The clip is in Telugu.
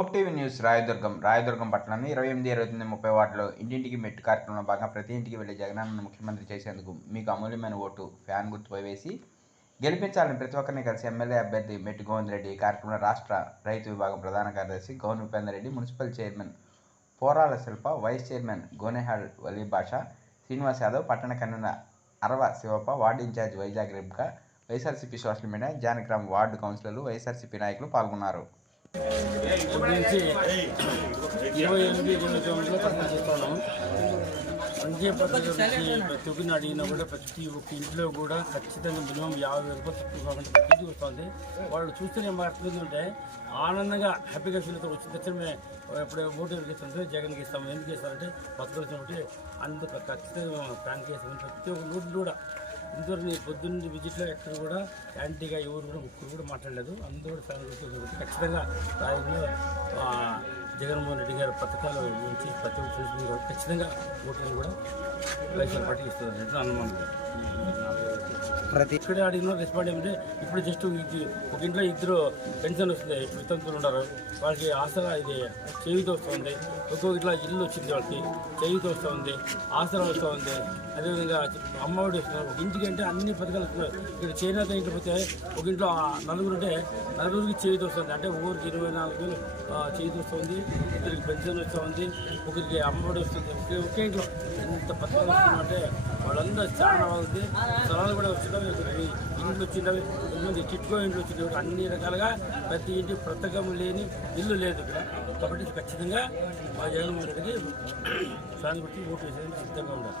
Hope TV news Rayadurgam Rayadurgam పట్టణంలో ఇరవై ఎనిమిది ఇరవై తొమ్మిది ముప్పై వాటిలో ఇంటింటికి మెట్టు కార్యక్రమంలో భాగంగా ప్రతి ఇంటికి వెళ్ళే జగనన్న ముఖ్యమంత్రి చేసేందుకు మీకు అమూల్యమైన ఓటు ఫ్యాన్ గుర్తుపై వేసి గెలిపించాలని ప్రతి ఒక్కరిని కలిసి ఎమ్మెల్యే అభ్యర్థి మెట్టు గోవింద్ రెడ్డి కార్యక్రమంలో రాష్ట్ర రైతు విభాగం ప్రధాన కార్యదర్శి Gowni Upender Reddy municipal chairman Porala Shilpa vice chairman Gonehal Vali Basha Srinivas Yadav పట్టణ convener Arava Shivappa ward in charge Vizag Ribka YSRCP social media జానగ్రామ్ ward కౌన్సిలర్లు వైఎస్ఆర్సీపీ నాయకులు పాల్గొన్నారు. నుంచి ఇరవై ఎనిమిది ఇరవై తొమ్మిదిలో పట్టణం చేస్తున్నాం అంకే పద్ధతి గురించి ప్రతి ఒక్కరిని అడిగినా కూడా ప్రతి ఒక్క ఇంట్లో కూడా ఖచ్చితంగా మినిమం యాభై వేల రూపాయలు తక్కువ కాకుండా ప్రతి వస్తుంది వాళ్ళు చూస్తేనే మాట్లాడుతుంటే ఆనందంగా హ్యాపీగా ఫీల్ అవుతారు వచ్చిన తక్షణమే ఎప్పుడు ఓటు ఎవరికి ఇస్తుంటే జగన్కి ఇస్తాము ఎందుకు ఇస్తామంటే పథకాలు ఇస్తామంటే అందుకు ఖచ్చితంగా ప్లాన్ చేస్తాం ప్రతి ఒక్క నోట్లు కూడా ఇంతవరకు నేను పొద్దున్న విజిట్లో ఎక్కడ కూడా యాంటీగా ఎవరు కూడా ముగ్గురు కూడా మాట్లాడలేదు. అందరూ కూడా ఫ్యాన్ గుర్తు ఖచ్చితంగా రాజకీయ జగన్మోహన్ రెడ్డి గారి పథకాలు నుంచి ప్రతి ఒక్క ఖచ్చితంగా ఓట్లను కూడా వైఎస్ఆర్ పార్టీకి ఇస్తున్నారు. అనుమానం ప్రతి ఇక్కడ అడిగిన రెస్పాండ్ ఏమంటే ఇప్పుడు జస్ట్ ఒక ఇంట్లో ఇద్దరు పెన్షన్ వస్తుంది వితంతులు ఉన్నారు. వాళ్ళకి ఆసరా ఇది చేయుత వస్తుంది ఒక్కొక్క ఇట్లా ఇల్లు వచ్చింది వాళ్ళకి చేయుత వస్తుంది ఆసరా వస్తూ ఉంది. అదేవిధంగా అమ్మఒడి వస్తున్నారు. ఒక ఇంటికి అంటే అన్ని పథకాలు వస్తున్నాయి. ఇక్కడ చేనేత ఇంటికి పోతే ఒక ఇంట్లో నలుగురు ఉంటే నలుగురికి చేయుత వస్తుంది. అంటే ఊరికి ఇరవై నాలుగు వేలు వస్తుంది ఇద్దరికి పెన్షన్ వస్తూ ఉంది. ఒకరికి అమ్మఒడి వస్తుంది. ఒకే ఒకే ఇంట్లో ఎంత పథకాలు వస్తున్నాయంటే వాళ్ళందరూ చాలా బాగుంది. స్థలాలు కూడా వచ్చినవి ఇంట్లో వచ్చినవి కొంతమంది చిట్కో ఇండ్లు వచ్చినవి అన్ని రకాలుగా ప్రతి ఇంటి ప్రత్యేకం లేని ఇల్లు లేదు ఇక్కడ. కాబట్టి ఖచ్చితంగా మా జగన్మోహన్ రెడ్డికి ఫ్యాన్ గుర్తి ఓటు వేసేందుకు సిద్ధంగా ఉండాలి.